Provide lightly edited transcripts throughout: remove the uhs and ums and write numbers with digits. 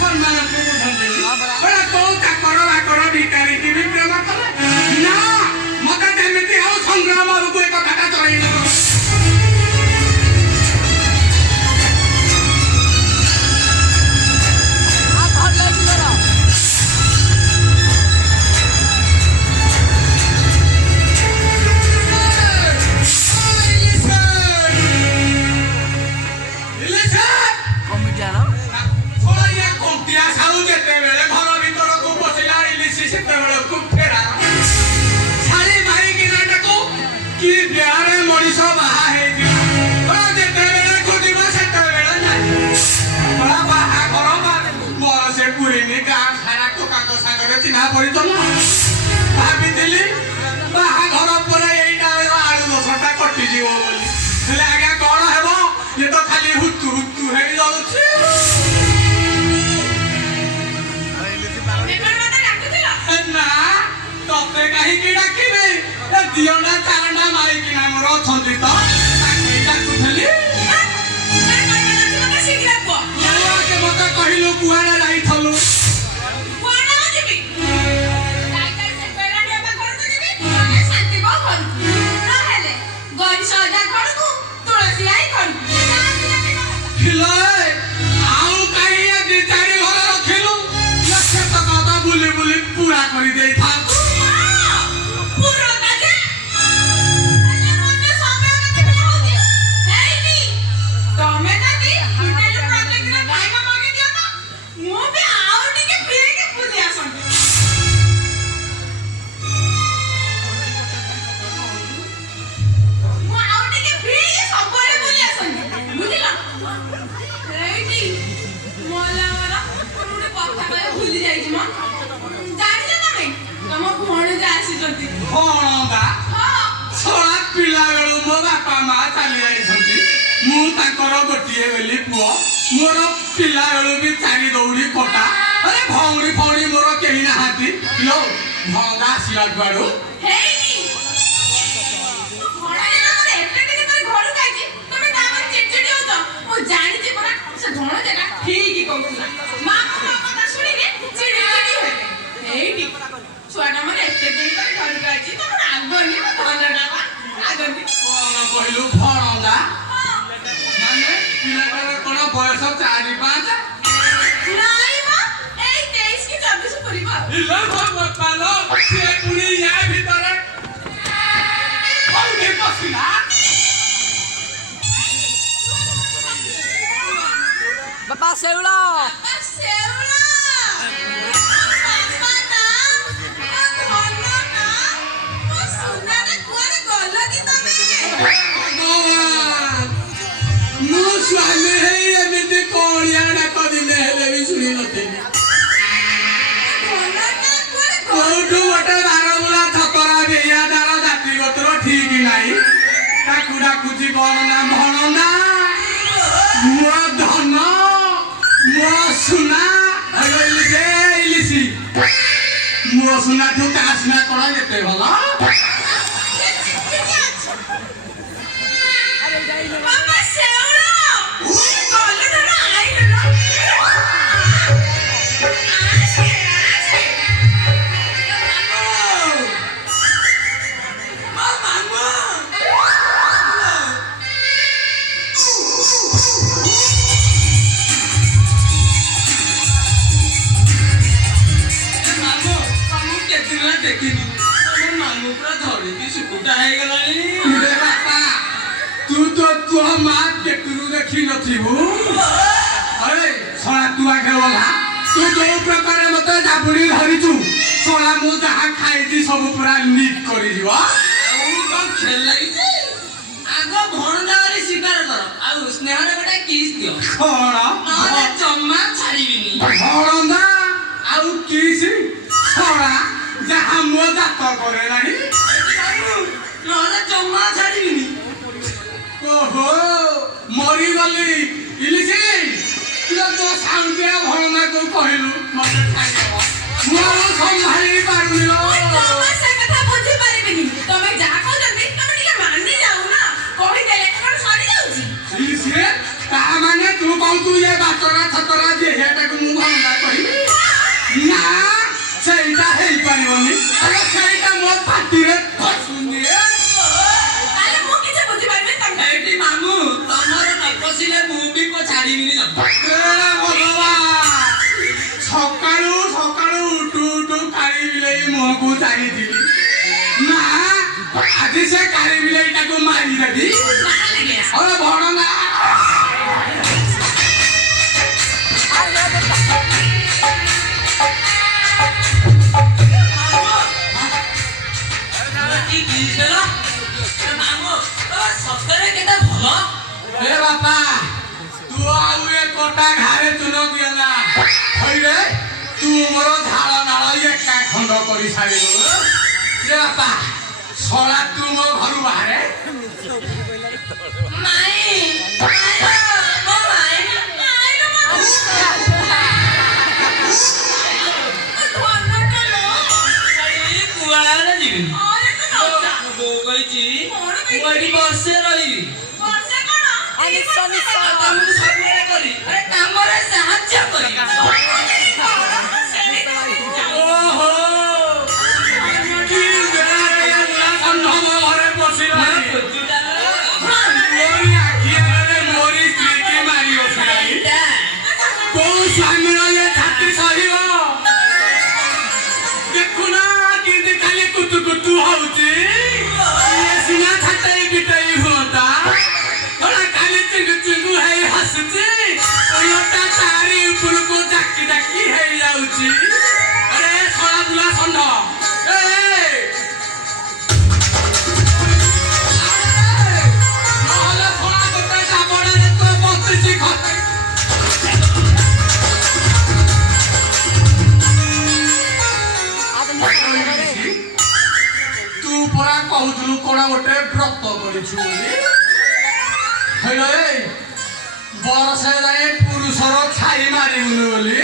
সম্মান বড় কৌ চাকর বাকর ভিকারি কি প্রেম কলে না মতে যেମିତି ଆଉ ସଂଗ୍ରାମ ବାବୁକୁ ଏ କଥାଟା ଜଣାଇ ଦେବ ଭାବିଥିଲି ବାହାଘର ପରେ ଏଇଟା ଆଳୁ ଦଶଟା କଟିଯିବ ବୋଲି ହେଲେ ଆଜ୍ଞା କଣ ହେବ ଇଏ ତ ଖାଲି ହୁତୁ ହୁତୁ ହେଇଯାଉଛି ନା ତତେ କାହିଁକି ଡାକିବେ ଦିଅଣ୍ଡା ଚାରଣ୍ଡା ମାରିକିନା ମୋର ଅଛନ୍ତି ତ ଡାକୁଥିଲି ମତେ କହିଲୁ କୁଆଡେ ଯାଇଥିଲୁ गोटे बोली पुओ मोर पिला बेलू भी चारि दौड़ी कटा अरे भौरी फौरी मोर कहीं नहाती लो भंगा आसिला गुआड़ू कहलू भणगा बयस 4-5 बापा सेउला डाकुची कौन ना भणना मो धन मो सुना इलिसी मो सुना ठू कासना कड़ा केते भला बाबा सेउला गले धर आइलो ना तू तो तू मां के तू देखी नथिबू अरे सोना तू आके बोला तू जो प्रकार मते जाबुड़ी धरिचू सोना मु जहा खाइती सब पूरा लीक करी दिवा कौन खेल लगी आगो भणदारी स्वीकार कर आ स्नेह रे बेटा किस दियो खोड़ा नले जम्मा छाड़ीबिनी भणदा आउ किस छोड़ा जहा मु जात करे नाही नले जम्मा छाड़ीबिनी ओहो मरी गली इलिसी तू तो साउंडिया भणना को कहलू मते खाइ देबो मोर संभाली पारुनी लो तमे से कथा बुझी परिबिनी तमे जा को जल्दी तमे टिके मानी जाऊ ना कहि देले कोन सरी जाउची इलिसी ता माने तू कहू तू ये बातरा छतरा जे हेटा को मु भणना ଆଜି ସେ କାଳି ବିଲେଇଟାକୁ ମାରିଦେବି। ଅରେ ଭଣଙ୍ଗା ଏ ବାପା ତୁ ଆଉ ଏ କଟା ଘାରେ ଚୁନ ଦିଅନା ହଇରେ ତୁ ମୋର ଝାଳ ନାଳ ଏକା ଖଣ୍ଡ କରି ସାରିଲୁ। ଏ ବାପା ଶଳା ତୁ ମୋ ଘରୁ ବାହାରେ। ବର୍ଷେ ରହିବି ତମକୁ ସବୁବେଳେ କରି କାମରେ ସାହାଯ୍ୟ କରିବି। ଓହୋ କି ବେଳାରେ ଷଣ୍ଢ ମୋ ଘରେ ପଶିଲାଣି। ମୋରି ଆଖି ଆଗରେ ମୋରି ସ୍ତ୍ରୀକି ମାରି ବସିଲାଣି। କୋଉ ସ୍ୱାମୀର ଏ ଛାତି ସହିବ? ଦେଖୁନା କେମିତି ଖାଲି କୁତୁ କୁତୁ ହଉଛି। ଇଏ ସିନା ଛାଟେଇ ପିଟେଇ ହୁଅନ୍ତା ଖାଲି ଚିଙ୍ଗୁ ଚିଙ୍ଗୁ ହେଇ ହସୁଛି। ଓଲଟା ତାରି ଉପରକୁ ଜାକି ଜାକି ହେଇଯାଉଛି। ଆରେ ଶଳା ବୁଲା ଷଣ୍ଢ ନହେଲେ ଶଳା ଗୋଟେ ଜାବଡ଼ାରେ ତ ବସିଛି ଖତେ। ତୁ ପରା କହୁଥିଲୁ କଣ ଗୋଟେ ବ୍ରତ କରିଛୁ ବୋଲି। ବରଷେ ଯାଏ ପୁରୁଷର ଛାଇ ମାରିବୁନି ବୋଲି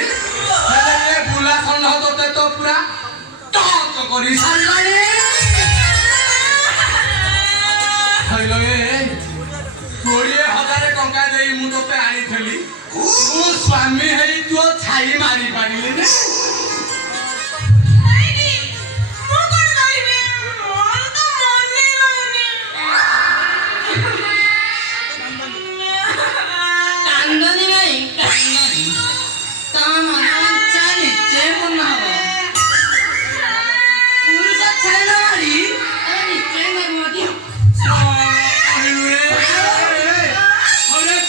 ହେଲେ ବୁଲା ଷଣ୍ଢ ତୋତେ ତ ପୁରା ଟଚ କରି ସାରିଲାଣି। 20,000 ଟଙ୍କା ଦେଇ ମୁଁ ତୋତେ ଆଣିଥିଲି। ମୋ ସ୍ୱାମୀ ହେଇ ତୁ ଛାଇ ମାରି ପାରିଲିନି। କାନ୍ଦନି ଭାଇ କାନ୍ଦନି ତମ ମନ ଇଚ୍ଛା ନିଜେ ପୂର୍ଣ୍ଣ ହବ। ପୁରୁଷ ଛାଇ ନ ମାରି ନିଜେ ମଧ୍ୟ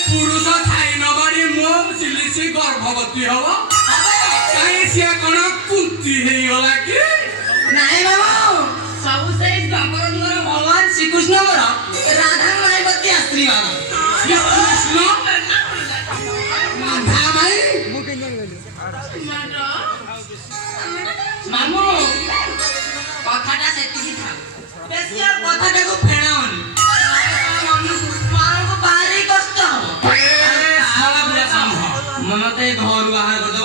ପୁରୁଷ ଛାଇ ନ ମାରି ମୋ ସିଲିସି ଗର୍ଭବତୀ ହବ। କାହିଁ ସିଏ କଣ କୁନ୍ତି ହେଇଗଲା କି? ନାଇଁ ବାବୁ ସବୁ ସେଇ ଦ୍ୱାପର ଯୁଗର ଭଗବାନ ଶ୍ରୀକୃଷ୍ଣଙ୍କର ରାଧା ମାଇବତୀ ଆଶୀର୍ବାଦ। କୃଷ୍ଣ ମାଧା ମାଇ ମାମୁଁ କଥାଟା ସେତିକି ଥାଉ। ବେଶୀ ଆଉ କଥାଟାକୁ ଫେଣାଉନି। ମନକୁ ଭାରି କଷ୍ଟ ହବ। ମତେ ଘରୁ ବାହାର କରିଦବ।